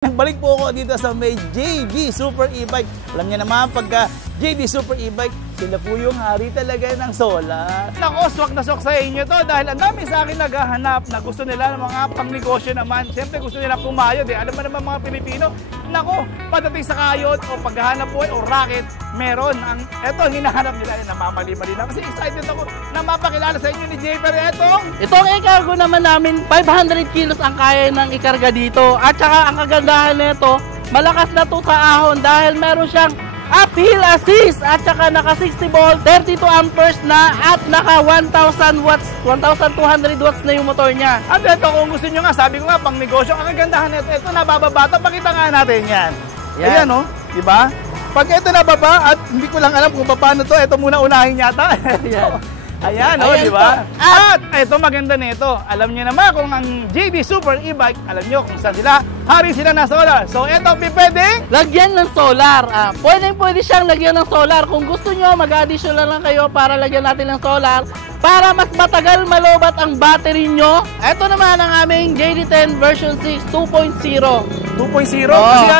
Nagbalik po ako dito sa may JD Super E-Bike. Alam niya naman, pagka JD Super E-Bike, sila po yung hari talaga ng solar. Nako, swak na swak sa inyo to dahil ang dami sa akin naghahanap na gusto nila ng mga pangnegosyo naman. Siyempre gusto nila pumayod eh. Alam mo naman mga Pilipino, nako, pagdating sa kayod o paghahanap buhay o racket, meron. Eto ang hinahanap nila. Namamali-mali na. Kasi excited ako na mapakilala sa inyo ni Jay. Pero itong i-cargo naman namin, 500 kilos ang kaya ng i-carga dito. At saka ang kagandahan nito, malakas na to sa ahon dahil meron siyang uphill assist at saka naka 60 volt, 32 amperes na at naka 1,000 watts, 1,200 watts na yung motor niya. At ito, kung gusto nyo nga, sabi ko nga, pang negosyo, ang kagandahan nito, ito nabababata, pakita nga natin yan. Ayan, no? Diba? Pag ito nababa, at hindi ko lang alam kung paano to, ito muna unahin yata. Ayan, oh, di ba? At ito maganda nito. Alam niyo naman kung ang JD Super E-Bike, alam niyo kung saan sila, hari sila ng solar. So ito, pwedeng lagyan ng solar. Pwede siyang lagyan ng solar. Kung gusto niyo, mag-additional lang kayo para lagyan natin ng solar para mas matagal malobat ang battery nyo. Ito naman ang aming JD10 version 6 2.0. 2.0? Kasi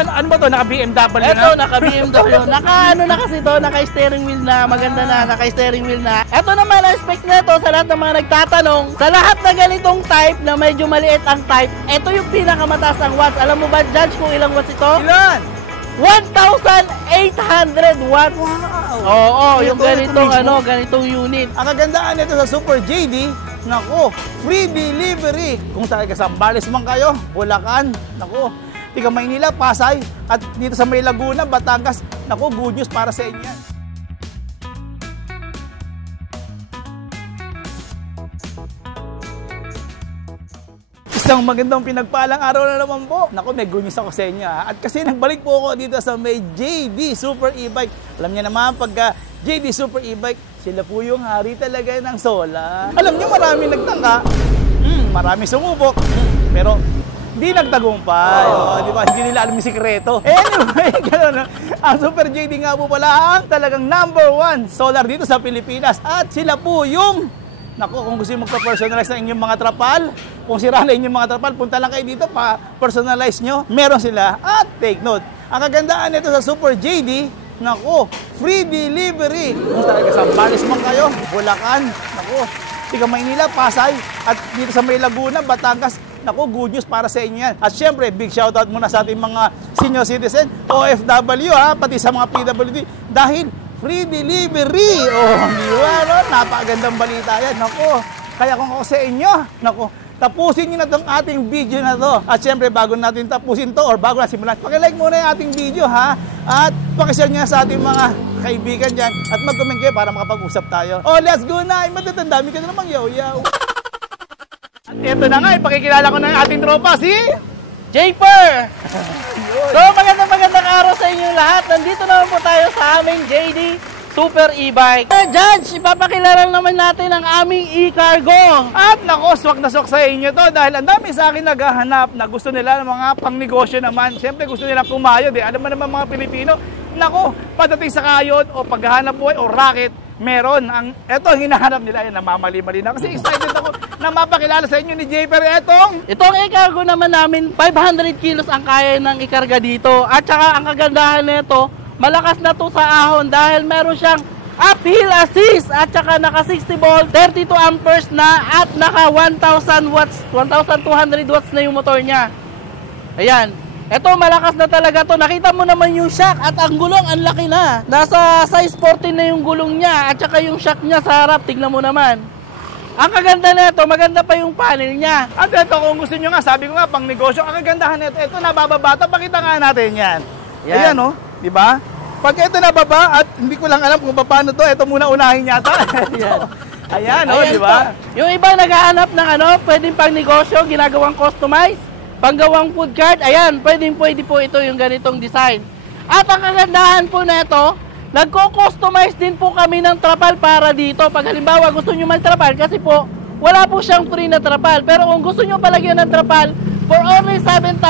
ano ba to? Naka-BMW na? Ito, naka-BMW. Naka-ano na kasi to, naka-steering wheel na. Maganda na, naka-steering wheel na. Ito naman ang specs nito sa lahat ng mga nagtatanong. Sa lahat na ganitong type na medyo maliit ang type, ito yung pinakamataas ang watts. Alam mo ba, Judge, kung ilang watts ito? Ilan? 1,800 watts. Wow! Oo, yung ganitong unit. Ang kagandaan nito sa Super JD, nako, free delivery. Kung talaga Sambales man kayo, Bulacan, nako, tiga Maynila, Pasay, at dito sa May Laguna, Batangas, nako, good news para sa inyo. Isang magandang pinagpalang araw na naman po. Naku, may good news ako sa inyo. At kasi nagbalik po ako dito sa may JD Super E-Bike. Alam niyo naman, pagka JD Super E-Bike, sila po yung hari talaga ng solar. Alam niyo, marami nagtangka, marami sumubok, pero hindi nagtagumpay. Di ba? Hindi nila alam yung sikreto. Anyway, gano'n. Ang Super JD nga po pala ang talagang #1 solar dito sa Pilipinas. At sila po yung naku, kung gusto nyo magpa-personalize ng inyong mga trapal, kung sira na inyong mga trapal, punta lang kayo dito, pa-personalize nyo, meron sila. At take note, ang kagandaan nito sa Super JD, naku, free delivery. Kung talaga Sambales man kayo, Bulacan, naku, tiga Maynila, Pasay, at dito sa May Laguna, Batangas, naku, good news para sa inyo yan. At syempre, big shoutout muna sa ating mga senior citizen, OFW, pati sa mga PWD, dahil free delivery! Oh, di ba, no? Napakagandang balita yan. Naku, kaya kung ako sa inyo, naku, tapusin nyo na itong ating video na to. At syempre, bago natin tapusin to or bago na simulan, pakilike muna yung ating video, ha? At pakishare nyo sa ating mga kaibigan dyan at mag-comment kayo para makapag-usap tayo. Oh, let's go na! Matatandami ka na namang yaw-yaw. At ito na nga, ipakikilala ko na yung ating tropa, si Jayper! So magandang araw sa inyo lahat. Nandito naman po tayo sa aming JD Super E-Bike. Judge, ipapakilala naman natin ang aming e-cargo. At nako, swak na swak sa inyo to dahil ang dami sa akin naghahanap na gusto nila ng mga pangnegosyo naman. Siyempre gusto nila pumayod eh. Alam mo naman mga Pilipino, nako, pagdating sa kayod o paghahanap buhay o racket, meron. Ito ang hinahanap nila. Namamali-mali na. Kasi excited ako na mapakilala sa inyo ni Jay. Pero itong i-cargo naman namin, 500 kilos ang kaya ng i-carga dito. At saka ang kagandahan nito, malakas na to sa ahon dahil meron siyang uphill assist at saka naka 60 volt, 32 amperes na at naka 1,000 watts, 1,200 watts na yung motor niya. Ayan. Ito, malakas na talaga to. Nakita mo naman yung shock at ang gulong, ang laki na. Nasa size 14 na yung gulong niya at saka yung shock niya sa harap. Tignan mo naman. Ang kaganda nito, maganda pa yung panel niya. At ito, kung gusto nyo nga, sabi ko nga, pang negosyo, ang kagandahan nito, ito nabababata, pakita nga natin yan. Ayan, no? Di ba? Pag ito nababa at hindi ko lang alam kung paano to, ito muna unahin yata. Ayan, no? Di ba? Yung iba naghahanap ng pwedeng pang negosyo, ginagawang customize. Panggawang food cart, ayan, pwede po ito yung ganitong design. At ang kagandahan po nito, nagko-customize din po kami ng trapal para dito. Pag halimbawa gusto nyo mag-trapal, kasi po, wala po siyang free na trapal. Pero kung gusto nyo palagyan ng trapal, for only 7,000,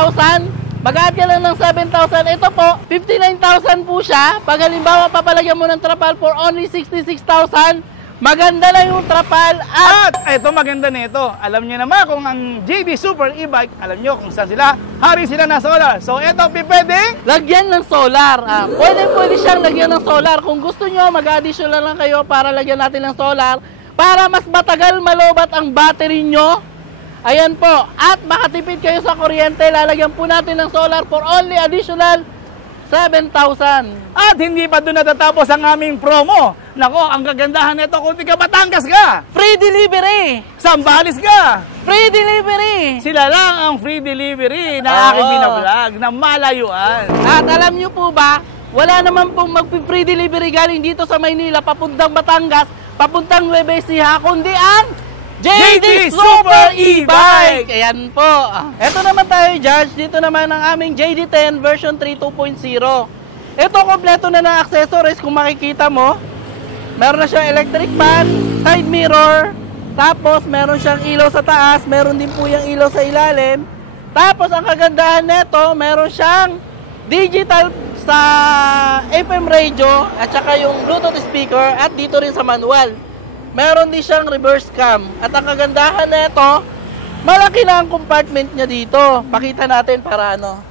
mag-add ka lang ng 7,000. Ito po, 59,000 po siya. Pag halimbawa papalagyan mo ng trapal for only 66,000, maganda na yung trapal at At ito maganda nito. Alam niyo naman kung ang JD Super E-Bike, alam niyo kung saan sila. Hari sila ng solar. So ito pwedeng lagyan ng solar. Pwede siyang lagyan ng solar. Kung gusto nyo, mag-additional lang kayo para lagyan natin ng solar para mas matagal malobat ang battery nyo. Ayan po. At makatipid kayo sa kuryente. Lalagyan po natin ng solar for only additional 7,000. At hindi pa doon natatapos ang aming promo. Nako, ang kagandahan nito kung tiga Batangas ka, Free delivery! Sambales ka, Free delivery! sila lang ang free delivery na Oo. aking binablog na malayuan. At alam nyo po ba, wala naman pong mag-free delivery galing dito sa Maynila, papuntang Batangas, papuntang Nueva Ecija, kundi ang JD Super E-Bike! Ayan po. Ito naman tayo, Judge. Dito naman ang aming JD10 version 3 2.0. Ito, kompleto na ng accessories kung makikita mo. Meron na siyang electric fan, side mirror, tapos meron siyang ilaw sa taas, meron din po yung ilaw sa ilalim. Tapos ang kagandahan nito, meron siyang digital sa FM radio at saka yung Bluetooth speaker at dito rin sa manual. Meron din siyang reverse cam. At ang kagandahan nito, malaki na ang compartment niya dito. Pakita natin para ano.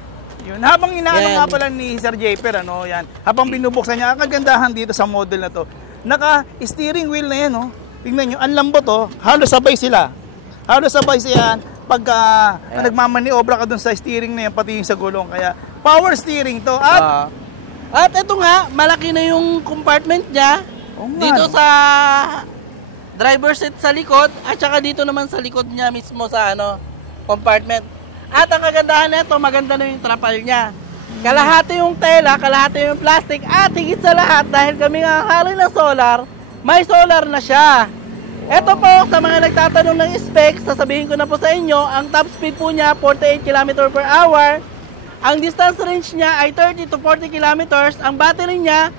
Yun, habang inaano Yan. nga pala ni Sir Japer, ano, yan, habang binubuksan niya, ang kagandahan dito sa model na to, naka-steering wheel na yan, no? Tingnan nyo, ang lambot, oh, halos sabay sila. Halos sabay siya pagka nagmamaniobra ka dun sa steering na yan, pati yung sa gulong. Kaya, power steering to. At ito nga, malaki na yung compartment niya. Oo nga, Dito no? sa driver seat sa likod at saka dito naman sa likod niya mismo sa ano compartment. At ang kagandahan nito, maganda na yung trapal niya. Kalahati yung tela, kalahati yung plastic at higit sa lahat dahil kami nga hari ng solar, may solar na siya. Ito po, sa mga nagtatanong ng specs, sasabihin ko na po sa inyo, ang top speed po niya 48 km per hour. Ang distance range niya ay 30 to 40 kilometers. Ang battery niya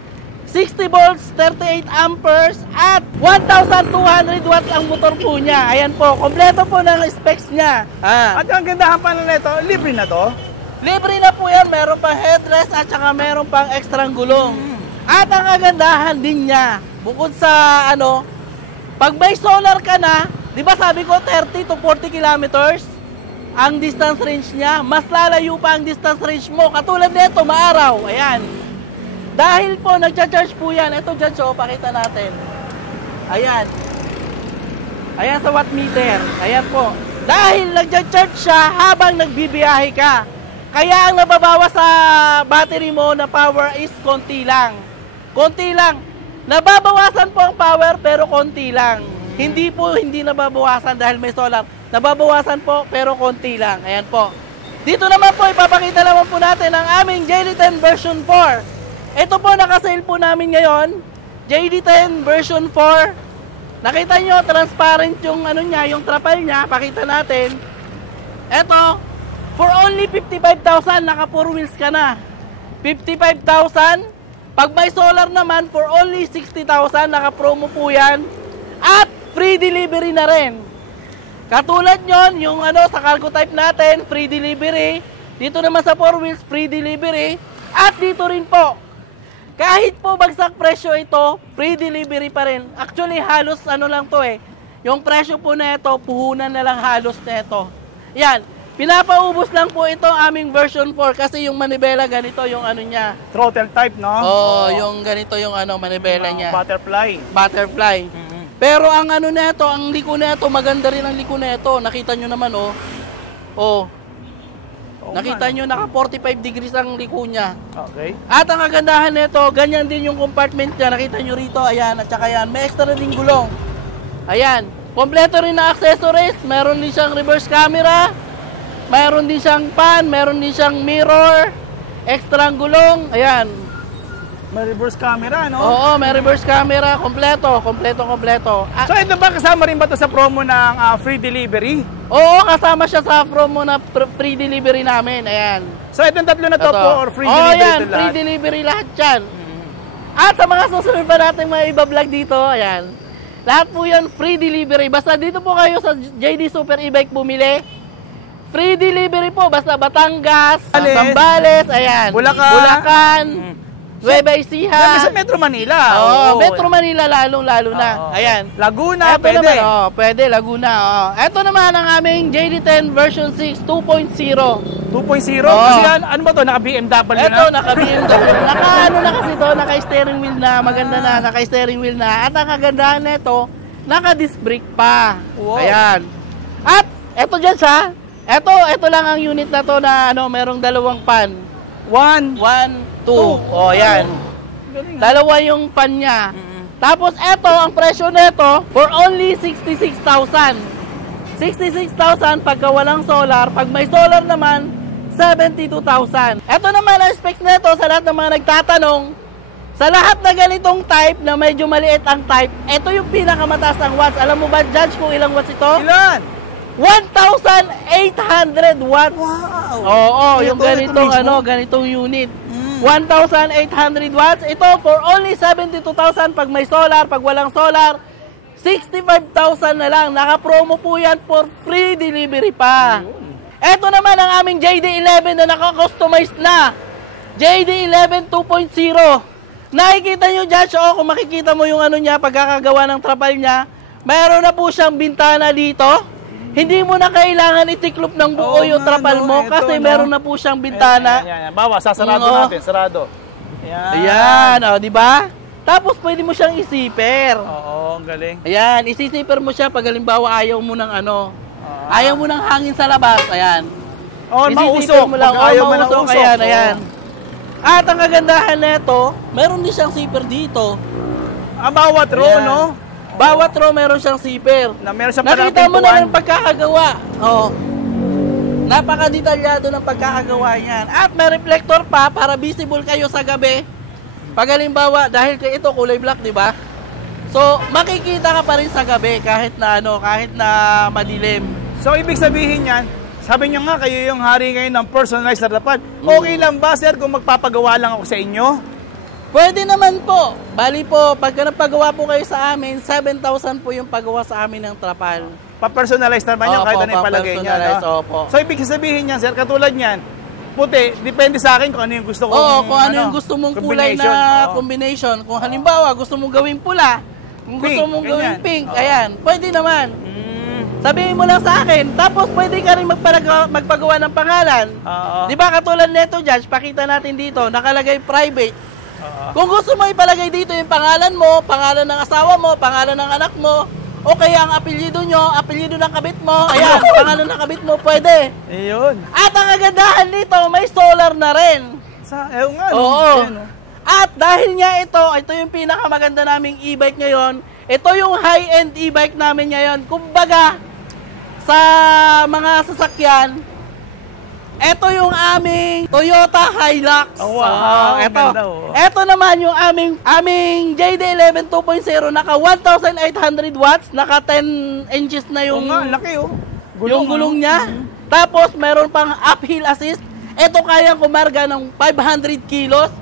60 volts, 38 amperes, at 1,200 watts ang motor po niya. Ayan po, kompleto po ng specs niya. At ang gandahan pa na nito, libre na to. Libre na po yan, meron pang headrest at saka meron pang extra gulong. At ang kagandahan din niya, bukod sa ano, pag may solar ka na, di ba sabi ko 30 to 40 kilometers, ang distance range niya, mas lalayo pa ang distance range mo. Katulad nito, maaraw. Ayan. Dahil po, nagcha-charge po yan. Ito, Judge, pakita natin. Ayan. Ayan sa watt meter. Ayan po. Dahil nagcha-charge siya habang nagbibiyahe ka. Kaya ang nababawas sa battery mo na power is konti lang. Konti lang. Nababawasan po ang power pero konti lang. Hindi po hindi nababawasan dahil may solar. Nababawasan po pero konti lang. Ayan po. Dito naman po, ipapakita naman po natin ang aming JD10 version 4. Ito po, nakasale po namin ngayon, JD10 version 4. Nakita nyo, transparent yung ano niya, yung trapal niya. Pakita natin. Ito, for only 55,000, naka 4 wheels ka na. 55,000. Pag may solar naman, for only 60,000, naka promo po yan. At free delivery na rin. Katulad nyon, yung ano, sa cargo type natin, free delivery. Dito naman sa 4 wheels, free delivery. At dito rin po, kahit po bagsak presyo ito, free delivery pa rin. Actually, halos ano lang to eh. Yung presyo po na ito, puhunan na lang halos na ito. Yan. Pinapaubos lang po ito aming version 4 kasi yung manibela ganito yung ano niya. Throttle type, no? Oo, yung ganito yung ano manibela niya. Butterfly. Butterfly. Pero ang ano nito, ang liko nito, maganda rin ang liko nito. Nakita nyo naman oh. Oh. Nakita nyo, naka 45 degrees ang liko niya. Okay. At ang kagandahan nito, ganyan din yung compartment niya. Nakita nyo rito, ayan, at saka yan. May extra din gulong. Ayan. Kompleto rin na accessories. Meron din siyang reverse camera. Meron din siyang pan. Meron din siyang mirror. Extra gulong. Ayan. May reverse camera, no? Oo, may reverse camera. Kompleto. Kompleto. So ito ba kasama rin ba ito sa promo ng free delivery? Oo, kasama siya sa promo na free delivery namin. Ayan. So itong tatlo na to po or free Oo, delivery yan, to lahat? free delivery lahat yan. At sa mga susunod pa natin mga iba-vlog dito, ayan. Lahat po yan free delivery. Basta dito po kayo sa JD Super E-Bike bumili. Free delivery po. Basta Batangas, Sambales, ayan. Bulacan. Nueva Ecija. Sabi sa Metro Manila. Oo, Metro Manila lalong-lalo na. Oo. Ayan. Laguna, Ito pwede. naman, pwede, Laguna. Ito naman ang aming JD10 version 6 2.0. 2.0? Oo. Kasi ano ba to? Naka-BMW na? Ito, naka-BMW. Naka-ano na kasi to, naka-steering wheel na, maganda na, naka-steering wheel na. At ang kagandahan nito, naka-disc brake pa. Wow. Ayan. At, ito dyan siya. Ito lang ang unit na to na, merong dalawang pan. 1, 2. O, yan. Galing, Dalawa yung pan niya. Tapos, ito, ang presyo nito, for only 66,000. 66,000 pagka walang solar. Pag may solar naman, 72,000. Ito naman ang specs nito sa lahat ng mga nagtatanong. Sa lahat na ganitong type na medyo maliit ang type, ito yung pinakamataas ang watts. Alam mo ba, Judge, kung ilang watts ito? Ilan? 1,800 watts. Wow. Oo, yung Ito ganitong unit. 1,800 watts. Ito for only 72,000 pag may solar, pag walang solar, 65,000 na lang. Naka-promo po yan for free delivery pa. Ito naman ang aming JD11 na naka-customize na. JD11 2.0. Nakikita nyo, Judge, kung makikita mo yung niya, pagkakagawa ng trapal niya, mayroon na po siyang bintana dito. Hindi mo na kailangan itiklop ng buo yung trapal mo kasi meron na po siyang bintana. Ayan. Bawa, sasarado natin. Sarado. Ayan, di ba? Tapos pwede mo siyang isiper. Oo, ang galing. Ayan, isisiper mo siya pag halimbawa ayaw mo ng ayaw mo ng hangin sa labas. Ayan. Mausok. Mo lang. Ayaw mo ng mausok. usok. Ayan. At ang kagandahan nito, meron din siyang zipper dito. Bawat row, no? Bawat row meron siyang zipper. Na meron siyang Nakita mo na ang pagkakagawa. Napaka-detalyado ng pagkakagawa niyan. At may reflector pa para visible kayo sa gabi. Pag halimbawa, dahil ito kulay black, di ba? So, makikita ka pa rin sa gabi kahit na madilim. So, ibig sabihin yan, sabi nyo nga, kayo yung hari ngayon ng personalized na trapal. Okay lang ba, sir, kung magpapagawa lang ako sa inyo? Pwede naman po. Bali po, pagka nagpagawa po kayo sa amin, 7,000 po yung pagawa sa amin ng trapal. Pa-personalize naman yan, kahit ano yung palagay niya. No? Opo. So, ibig sabihin yan, sir, katulad niyan, puti, depende sa akin kung ano yung gusto ko. Kung ano yung gusto mong kulay na combination. Kung halimbawa, gusto mong gawing pula, kung gusto mong gawing pink, ayan, pwede naman. Sabihin mo lang sa akin, tapos pwede ka rin magpagawa ng pangalan. Di ba katulad nito, Judge, pakita natin dito, nakalagay private. Kung gusto mo ipalagay dito yung pangalan mo, pangalan ng asawa mo, pangalan ng anak mo, o kaya ang apelyido nyo, apelyido ng kabit mo, ayan, pangalan ng kabit mo, pwede. Ayun. At ang kagandahan nito, may solar na rin. Oo. At dahil nga ito yung pinakamaganda naming e-bike ngayon, ito yung high-end e-bike namin ngayon. Kumbaga, sa mga sasakyan, ito yung aming Toyota Hilux. Wow, Ito naman yung aming JD11 2.0, naka 1,800 watts, naka 10 inches na yung laki yung gulong niya. Tapos meron pang uphill assist. Ito kayang kumarga ng 500 kilos.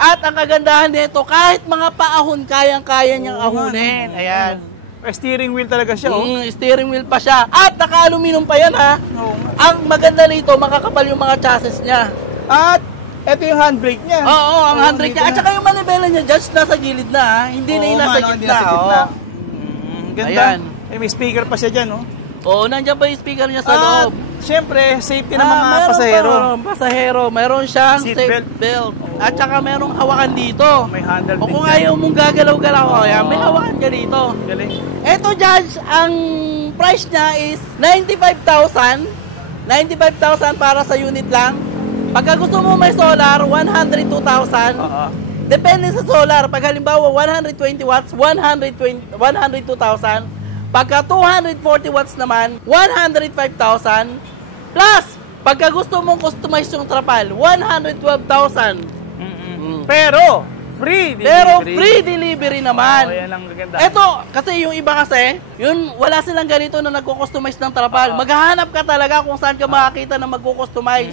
At ang kagandahan nito, kahit mga paahon, kayang-kaya niyang ahunin. Ayan. Steering wheel talaga siya. Steering wheel pa siya. At naka-aluminum pa yan, ha. Ang maganda nito, makakapal yung mga chassis niya. At ito yung handbrake niya. Oo, ang handbrake niya. At saka yung manibela niya, Judge, nasa gilid na, ha. Hindi na yung nasa gitna. Ganda. Ayan. May speaker pa siya dyan, Oo, nandiyan pa yung speaker niya sa loob. Siyempre, safety ng mga pasahero. Meron siyang Seat seat belt. At saka merong hawakan dito. May handle O kung ayaw mong gagalaw-galaw, may hawakan ka dito. Galing. Ito, Judge, ang price niya is 95,000. 95,000 para sa unit lang. Pagka gusto mo may solar, 102,000. Depende sa solar. Pag halimbawa 120 watts, 102,000. Pagka 240 watts naman, 105,000. Plus, pagka gusto mong customize yung trapal, 112,000. Pero, free delivery. Pero free delivery naman. Yan ang gaganda. Ito, kasi yung iba kasi, yun, wala silang ganito na nagko-customize ng trapal. Maghahanap ka talaga kung saan ka makakita na magko-customize.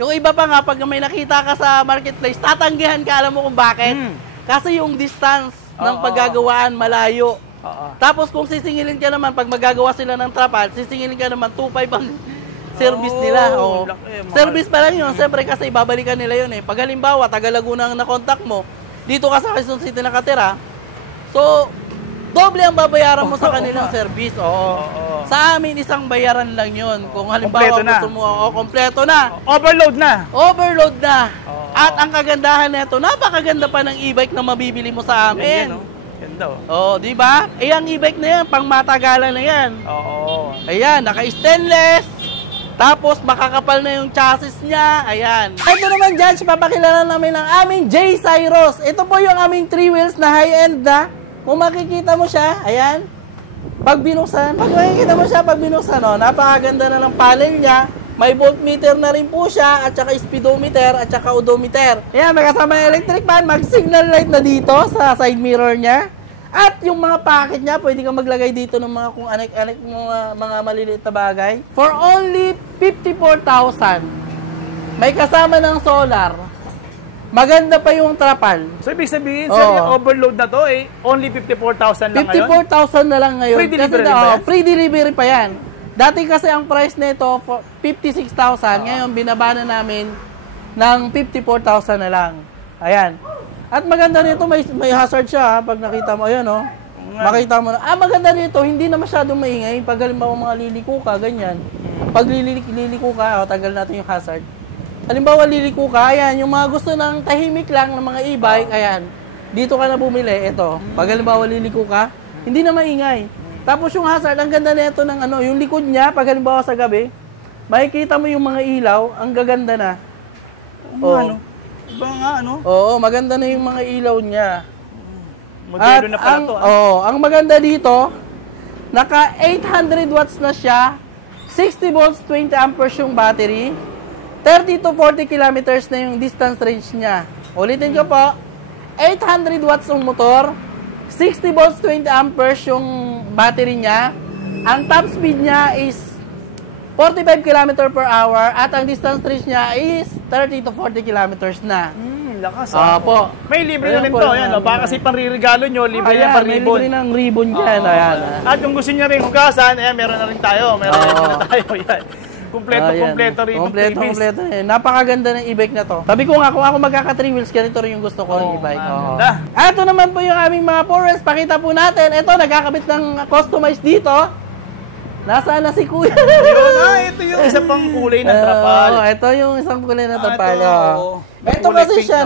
Yung iba pa nga, pag may nakita ka sa marketplace, tatanggihan ka, alam mo kung bakit? Kasi yung distance ng paggagawaan malayo. Tapos kung sisingilin ka naman, pag magagawa sila ng trapal, sisingilin ka naman 2,500 service nila. Oo. Laki, mahal. Service pa lang yun. Siyempre kasi ibabalikan nila yun eh. Pag halimbawa, taga Laguna ang na-contact mo, dito ka sa Quezon City nakatira, so, doble ang babayaran mo sa kanilang service. Oo. Sa amin, isang bayaran lang yun. Kung halimbawa gusto mo, kompleto na. Overload na. Overload na. At ang kagandahan nito, napakaganda pa ng e-bike na mabibili mo sa amin. Yan, ganda. Oh, di ba? Eh, ang e-bike na yan, pang matagalan na yan. Oo. Ayan, naka-stainless. Tapos, makakapal na yung chassis niya. Ayan. Ito naman, Judge, papakilala namin ang aming J. Cyrus. Ito po yung aming 3 wheels na high-end na. Kung makikita mo siya, ayan. Pag binuksan, napakaganda na ng panel niya. May voltmeter na rin po siya, at saka speedometer, at saka odometer. Ayan, may kasama yung electric fan, mag-signal light na dito sa side mirror niya. At yung mga packet niya, pwede kang maglagay dito ng mga kung anek-anek mga maliliit na bagay. For only 54,000. May kasama ng solar. Maganda pa yung trapal. So, ibig sabihin, sir, yung overload na to, only 54,000 lang 54,000 na lang ngayon. Free delivery ba yan? Free delivery pa yan. Dati kasi ang price nito, 56,000. Ngayon, binaba na namin ng 54,000 na lang. Ayan. At maganda nito, may hazard siya. Pag nakita mo, ayan, oh. Makita mo na. Maganda nito, hindi na masyadong maingay. Pag halimbawa mga liliko ka, ganyan. Pag liliko ka, tagal natin yung hazard. Halimbawa, liliko ka, ayan, yung mga gusto ng tahimik lang ng mga e-bike, ayan, dito ka na bumili, ito. Pag halimbawa, liliko ka, hindi na maingay. Tapos yung hazard, ang ganda nito ng yung likod niya, pag halimbawa sa gabi, makikita mo yung mga ilaw, ang gaganda na. Iba nga, Oo, maganda na yung mga ilaw niya. Modelo na pala to. Ang maganda dito, naka 800 watts na siya, 60 volts, 20 amperes yung battery, 30 to 40 kilometers na yung distance range niya. Ulitin ko po, 800 watts yung motor, 60 volts, 20 amperes yung battery niya. Ang top speed niya is 45 km per hour at ang distance range niya is 30 to 40 kilometers na. Lakas. Po. May libre na rin to. Ayan, baka kasi panririgalo nyo, libre na pang may ribbon. libre ng ribbon dyan. Ayan. At kung gusto nyo rin hugasan, ayan, meron na rin tayo. Meron na tayo. Yan. Kompleto rin. Kompleto. Napakaganda ng e-bike na to. Sabi ko nga, kung ako magkaka-3 wheels, ganito rin yung gusto ko ng e-bike. Ito naman po yung aming mga forest. Pakita po natin. Ito, nagkakabit ng customized dito. Nasaan na si Kuya? Ito yung isa pang kulay ng trapal. Ito yung isang kulay ng trapal. Ito kasi siya,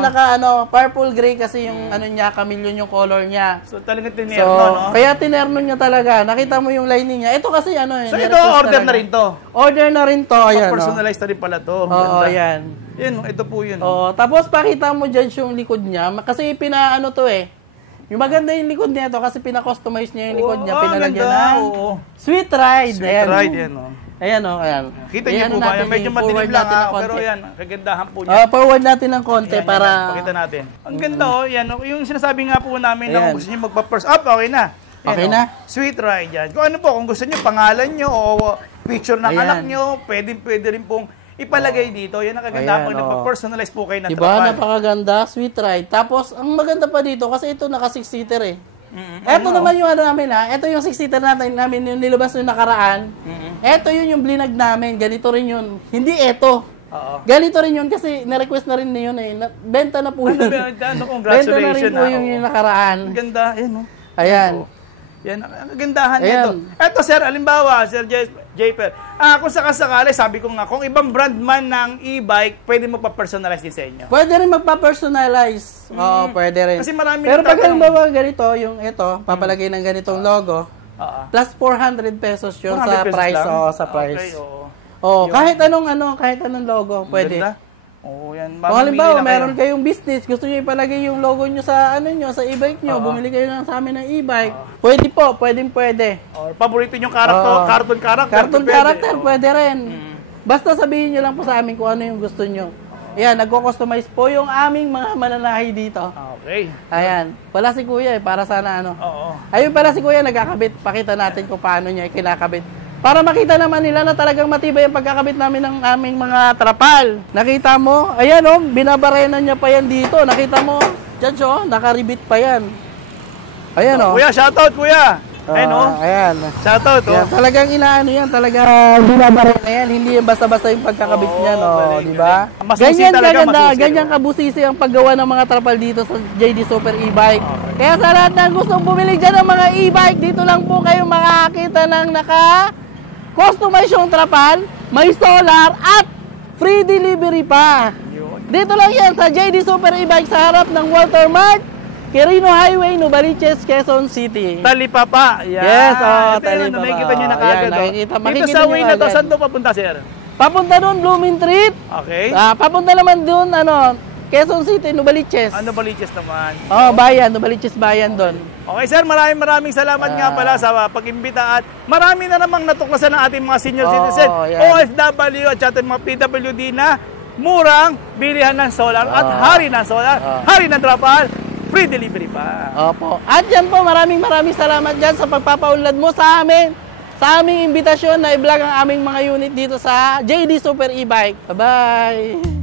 purple gray kasi yung niya, chameleon yung color niya. So talagang tinerno, no? Kaya tinerno niya talaga. Nakita mo yung lining niya. Ito kasi So ito, order na rin to? Order na rin to. Ayan, personalized na rin pala to. Oo, ayan. Yan, ito po yun. Tapos pakita mo dyan yung likod niya. Kasi to yung maganda yung likod niya kasi pina-customize niya yung likod niya. Pinalagyan ng Sweet Ride. Sweet Ride, yan, Ayan. Kita niyo po ba? Medyo madilim lang, pero yan, kagandahan po niya. Forward natin ng konti para... Pakita natin. Ang ganda, yan. Yung sinasabi nga po namin na kung gusto niyo magpa-first up, okay na. Okay na? Sweet Ride yan. Kung ano po, kung gusto niyo, pangalan niyo o picture ng anak niyo, pwede rin pong ipalagay dito. Yan ang kagandahan pag nagpa-personalize po kayo ng diba? Trapal. Napakaganda, Sweet Ride. Tapos, ang maganda pa dito, kasi ito naka 6-seater Ito naman yung namin Ito yung 6-seater namin yung nilabas yung nakaraan. Ito yung blinag namin. Ganito rin yun. Hindi ito. Ganito rin yun kasi na-request na rin yun Benta na po yun. Congratulations. Benta na rin po yung nakaraan. Ang ganda. Ayan. Yan, ang gandahan nito. Eto sir, alimbawa, Sir Japer, kung sakasakali, sabi ko nga, kung ibang brand man ng e-bike, pwede mo pa-personalize din sa inyo. Pwede rin magpa-personalize. Oo, pwede rin. Kasi marami pero pag halimbawa ganito, yung ito, papalagay ng ganitong logo, plus 400 pesos yun sa price. Sa price. Kahit anong logo, pwede. Yan. Kung halimbawa, meron kayong business, gusto nyo ipalagay yung logo nyo sa sa e-bike nyo, bumili kayo sa amin ng e-bike, pwede po, pwede. Paborito nyo cartoon character, pwede rin. Basta sabihin nyo lang po sa amin kung ano yung gusto nyo. Ayan, nagko-customize po yung aming mga mananahi dito. Okay. Ayan, wala si Kuya para sana Ayun pala si Kuya, nagkakabit. Pakita natin kung paano niya kinakabit. Para makita naman nila na talagang matibay ang pagkakabit namin ng aming mga trapal. Nakita mo? Ayan binabarenan niya pa yan dito. Nakita mo? Judge nakaribit pa yan. Ayan Kuya, shoutout Kuya! Ayun, oh. Ayan. Shoutout, oh. Yan, talagang inaano yan, talagang binabaray na yan. Hindi yan basta-basta yung pagkakabit niyan, di ba? Masusi talaga, masusi. Ganyan kabusisi ang paggawa ng mga trapal dito sa JD Super E-Bike. Kaya sa lahat ng gustong bumili dyan ng mga e-bike, dito lang po kayo makakakita ng naka-customize yung trapal, may solar at free delivery pa. Dito lang yan sa JD Super E-Bike sa harap ng Walter Mart, Quirino Highway, Novaliches, Quezon City. Talipapa. Yan. Yes, Talipapa. Nakikita nyo na kagad. Dito sa way na to, saan to papunta, sir? Papunta doon, Blooming Treat. Okay. Papunta naman doon, Quezon City, Novaliches. Novaliches naman. Bayan, Novaliches Bayan doon. Okay, sir, maraming salamat nga pala sa pag-imbita at marami na namang natuklasan ng ating mga senior citizen, OFW at ating mga PWD na murang bilihan ng solar at hari ng solar, hari ng trapal, free delivery pa. Opo. At yan po, maraming salamat dyan sa pagpapaunlad mo sa amin, sa aming imbitasyon na i-vlog ang aming mga unit dito sa JD Super E-Bike. Bye-bye!